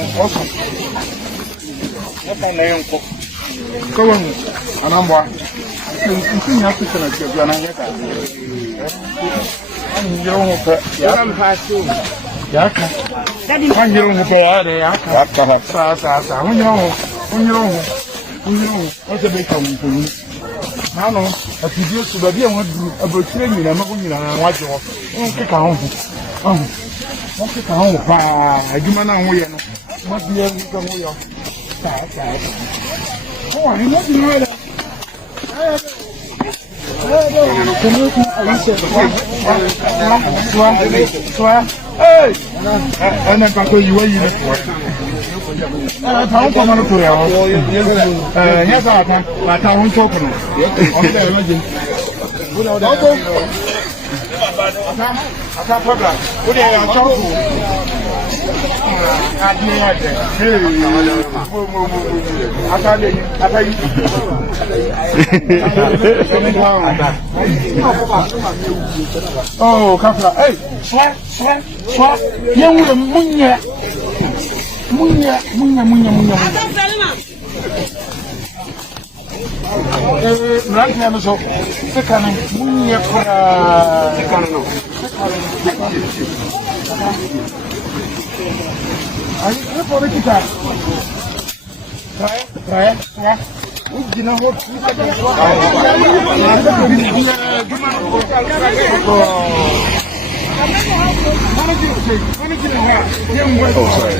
Awesome. What's on the uncle? Go on, and I'm one. You have to select your gun. I'm passing. Daddy, when you don't pay, what's the big thing for you? I know, if you used to be about training, I'm not going to watch you. Okay, count. Okay, count. I do not know. Must be able to come with you. Oh, I'm not doing that. Hey! And then back you were you town come on to yes, I can't talk on I can't put that. What are you talking? Oh, Kafla, hey, swat, young Munya. Right now, so the cannon, Munya, I for it. Try. You know what? Oh, sorry.